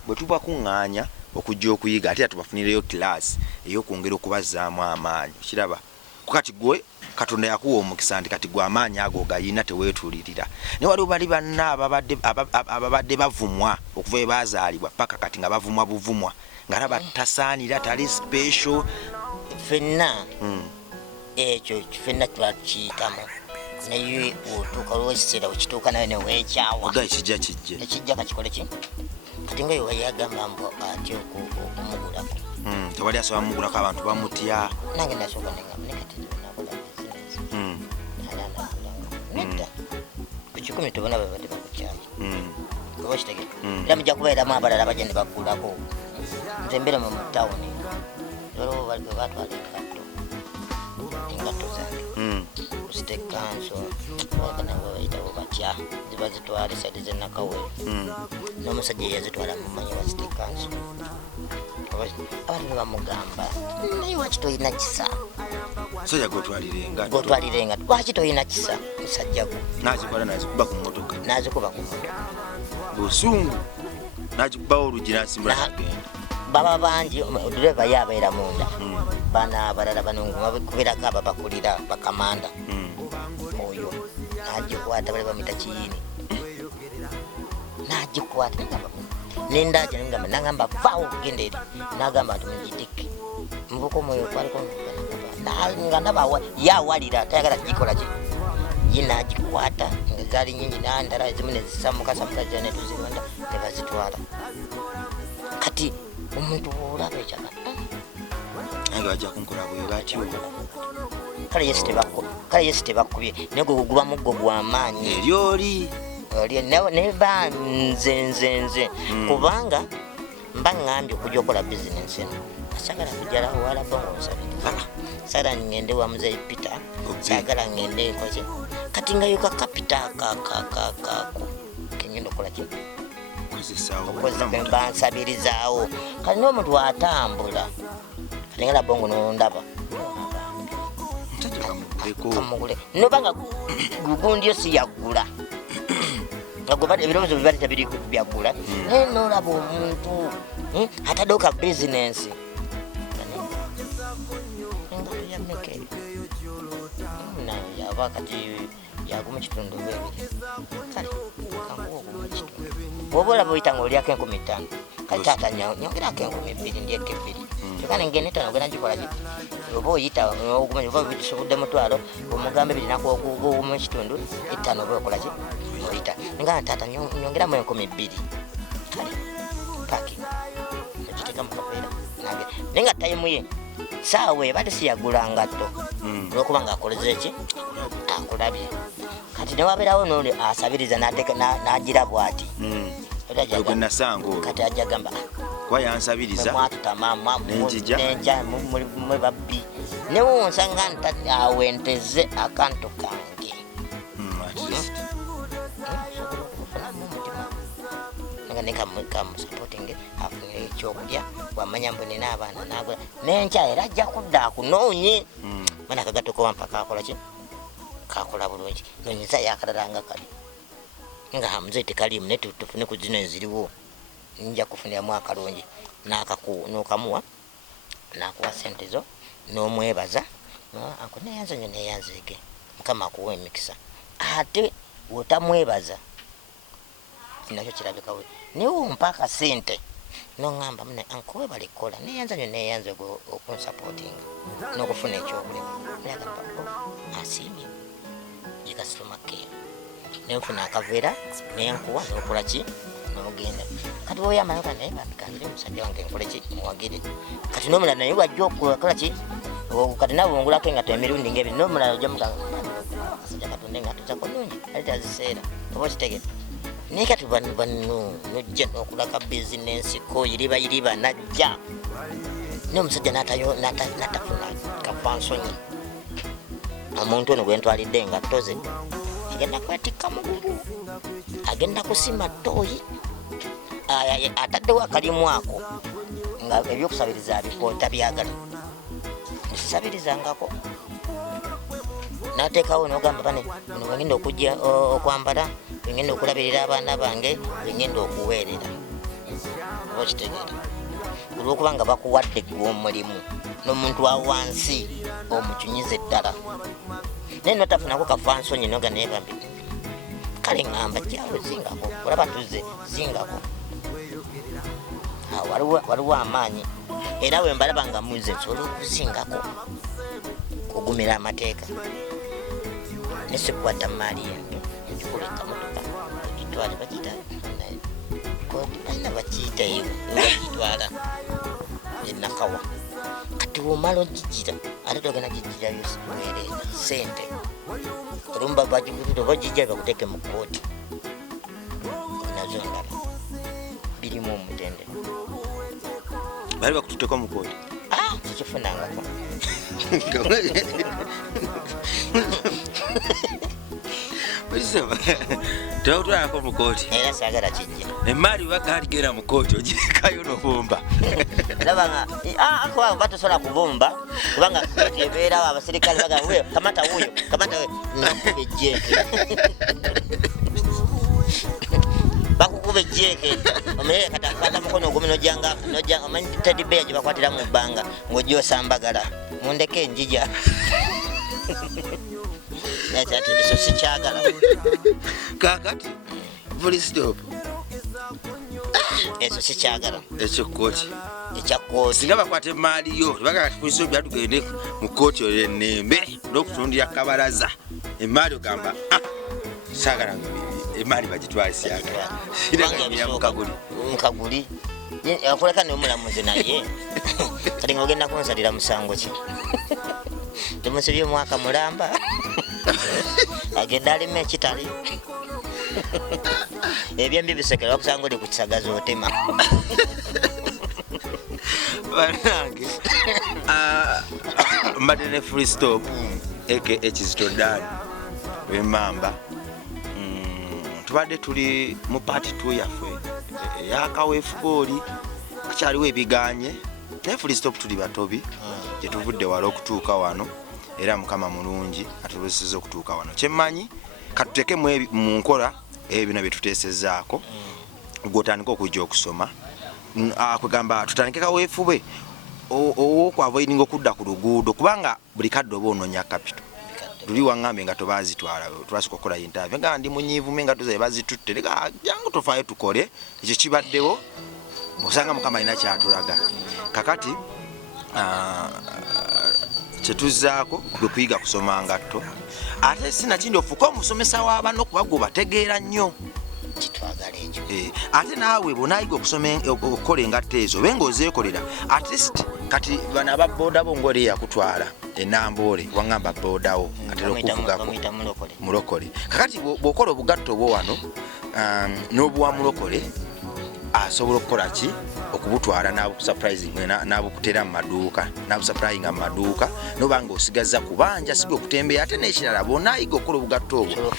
bwe tubakuŋŋaanya okujja okuyiga ate tubafunireyo kilaasi ey'okwongera okubazzaamu amaanyi kiraba kukati gwe Katonda yakuwa omukisa nti kati gwe amaanyi ago gayina teweetulirira ne waliwo bali banna ababadde bavumwa okuva ebazaalibwa paka kati nga bavumwa buvumwa nga laba tasaanira tali special fenna ekyo fenna twakiyitamu naye otuuka olw'ekiseera wekituuka nawe neweekyawa ekijja kakikole ki kati nga yewayagamba mbu atya okumugulako tewali asobola mugulako abantu bamutya nange nasooka nengamunekatinakola nedda ku 10 tobona babadde bakukyama oba kitegeka era mujja kubeeramu abalala bajja ne baggulako nze mbeera mu tawuni olwo batwala engatto zange state council bakananga bayitawo batya ziba zitwala esaidi zenakawere n'omusajja eyazitwala mumanyi wa state council abantu nebamugamba naye waki toyina kisa musajja gotwalirenga lwaki toyina kisa musajja gwo nazikuba ku mmotoka busungu nagikubawo olugi nasimbula nagenda baba bangi direva yabeera munda bana abalala bankubeerako aba bakulira bakamanda oyo nagikwata bali bamuyita kiyini nagikwata nendaja nagamba vaawo okugenda eri nagamba nti mugitike muvuka omwoyo kwaliko nga nabawa yawalira tayagala gikola ki yinagikwata nga zaali nyingi nandala ezimu nezisamukasamuka netuzirunda nebazitwala kati omuntu olaba ekyaka nange bajja kunkola bwe batyo kale yesi tebakubye naye gwe guba muggo gw'amaanyi eryoli neba nze kubanga mba ŋŋambye okujja okukola bizinensi eno asagala kujalawo walaba ngaosabiriza sala ngende wa muzeyi Peter sagala ngende nkoze kati supporting yo ka capital ka kengendo kola ki okozesa bansabirizawo kali n'omuntu atambula ngala bongo no ndaba kamugule nobanga gugundi yosi yagula ngakubadde ebirozo bibali tabiri byagula neno labo omuntu atadoka business yameke na yabakati yaguma kitundu bwebiri kale kanguo guma kitundu bobola boitango lyake 15 kali tata nyongera ke 12 ndiye kebiri kana ngene tano gana jikola ki bobo yita oguma bobo bitisubudde mutwalo omugambe bidina ko mu kitundu itano bokola ki oyita ngana tata nyongera mu 12 kale paki kiteka mukapera nange nenga time ye sawe bade siyagula ngato lokubanga akoleze ki akulabye kati ne waberawo none asabiriza nateka nagira bwati Yogena sango kati ajagamba kwa yansabiriza mwatu tamama nenja mu babbi ne wonsanga nta awenteze akantu kange at least nanga kam supporting afune chokulya wamanya mbone n'abaana nagula nenja era ajja kudda kunonye mana kagato ko mpaka akola ki kakola bulungi nonyiza yakalanga kali nga hamze tekali mnetu tufune ku zino eziriwo nja kufunira mwaka lonje n'akamuwa nakuwa sente zo n'omwebaza ako neyanze nyo neyanzeke mukama akuwa emikisa ate wotamwebaza kinakyo kirabika we niwo mpaka sente nongamba mune ankowe balikola neyanze nyo neyanze okunsupporting n'okufuna ekyokulema nagamba asimye yikasitomake nenfuna akavera nenkuwa nokola ki nogenda kati boya amayuka naye bamikangire omusajja wange nkole ki muwagire kati nomulala naye wajja okukola ki kati nabongulako engata emirundi ngebi nomulala ojja mukasajja katonda engata zakonungi alita ziseera oba kitegere naye kati banu nojja nokulaka bizinensi ko yiriba najja n'omusajja natafuna kafansonyi omuntu ono gwentwalidde engatto ze agenda kwetikka mugulu agenda kusima toyi ataddewo akalimu ako nga ebyokusabiriza abikota byagala nsisabirizangako nateekawo nogamba bane wengenda okujja okwambala wengenda okulabirira abaana bange wengenda okuweerera okitegeera olwokuba nga bakuwadde gw'omulimu n'omuntu wa wansi omucunyiza eddala naye notafunako kafansonyi noga nebambi kale ngamba jawe zingako olaba tuze zingako waliwo amaanyi era wembalaba nga muze nsobola okuzingako kugumira amateeka nesikukwata maali yento ekikuleka motoka gitwale bagita kodi balina bakiyitayo bagitwala enakawa kati womala ogigira ate togenda gigirayo siweereza sente olumba bagigututo bagijja bakuteke mu kooti nazo ndala birimu omutende bali bakututeko mu kooti kikifunangako tewakutwalako mu kooti era saagala kijja emaali bagaligera mu kooti ogirekayo nobumba labanga akuba batosobola kubumba kubanga ebeerawo abasirikale baga kamata wuyo nakuba ejjeeke bakukuba ejjeeke omulere katakwata mukono ogumi nojanga omanyi tedibeya gye bakwatira mu bbanga ng'ojja osambagala mundeke enjija ati ndiso sikyagala kakati fulistop ekyo sikyagala ekyokooti ekyakooti singa bakwata emaali yo tebagala fulistop byatugende mu kooti oyo ennembe n'okutundira kabalaza emaali ogamba saagala emaali bagitwale siyagala siragamira mukaguli akoleka nomulamuzi naye kati nga ogenda kunsalira musango ki temusibye omwaka mulamba agenda alima ekitali ebyembi bisekera bakusanga oli ku kisagazi otema banange mbadde ne freestop aka Kizito Dan w'emmamba. Tubadde tuli mu paati 2 yaffe eyakaweefuka oli kakyaliwo ebiganye naye Full Stop tuli batobi gye tuvudde wala okutuuka wano era Mukama mulungi atubusizza okutuuka wano. Kyemmanyi katuteke mu nkola ebyo bye tuteesezzaako gw'otandika okujja okusoma akugamba tutandike kaweefube ow'okwavoidinga okudda ku luguudo kubanga buli kadde oba onoonya kapito. Luli waŋŋambe nga tobazitwala twasooka okukola interview nga ndi munyiivu me nga tuzaye bazitutte leka jangu tufaayo tukole ekyo kibaddewo osanga Mukama alina kyatulaga kakati kyetuzzaako gwe kuyiga kusoma ngatto ate sinakindi ofuuke omusomesa w'abanno kuba gwe bategeera nnyo kitwagala ekyo ate naawe bw'onaayiga okukola engatto ezo obe ng'ozeekolera at least kati bano ababooda bo ng'oli yakutwala enamboole waŋŋamba boodawo atera okuvugako mulokole kakati bw'okola obugatto obwo wano n'obuwa mulokole asobola okukola ki okubutwala n'abukutera mu maduuka n'abusupurayinga mu maduuka noba nga osigazza kubanja siga okutembeera ate n'ekirala bw'onaayiga okukola obugatto obwo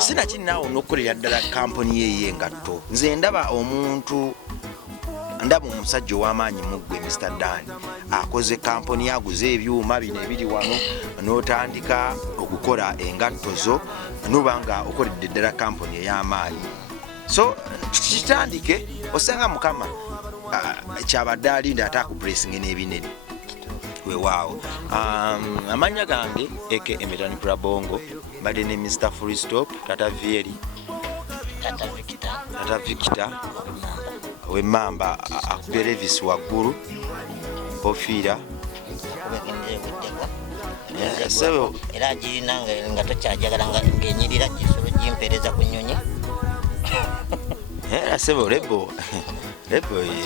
sinakiri naawe n'okukolera ddala kampuni ye y'engatto. Nze ndaba omusajja ow'amaanyi muggwe Mr. Dan akoze kampuni aguze ebyuma bino ebiri wano n'otandika okukola engatto zo noba nga okoledde ddala kampuni ey'amaanyi. So kitandike osanga Mukama kyabadde alinda ate akupulesinga n'ebinene weewaawo. Amannya gange eke Emetani Prabongo mbadde ne Mr. Full Stop Tata Vieri Tata Victor w'emmamba akubye Levis waggulu Ofiira era agirina nga tokyajagala ng'enyirira gisolo gimpereza ku nnyonyi sebo lebo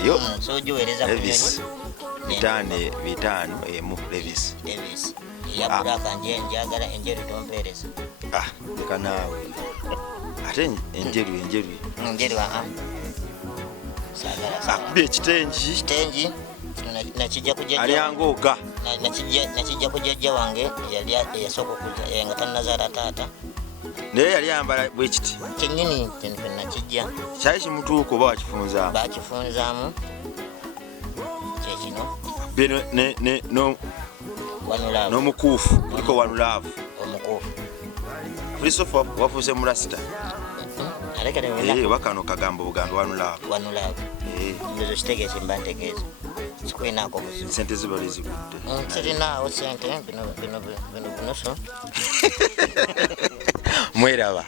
yo Levis bitaano emu Levis yabulaka njagala enjeru tompereza leka naawe ate enjeru akubye ekitengi nakijja kujja alyangooga nakijja kujjajja wange eyasooka okuja nga tannazaala taata naye yali ayambala bwe kiti kyennyini nakijja kyali kimutuuka oba wakifunzaamu bakifunzaamu kyekino n'omukuufu kuliko wanulaavu omukuufu Christopher wafuuse mulasita wakano kagambo bugambe wanulaavu ezo kitegeeze mba ntegeeza sikwinaako buzibu sente zibali zigudde sirinaawo sente bino bunuso mweraba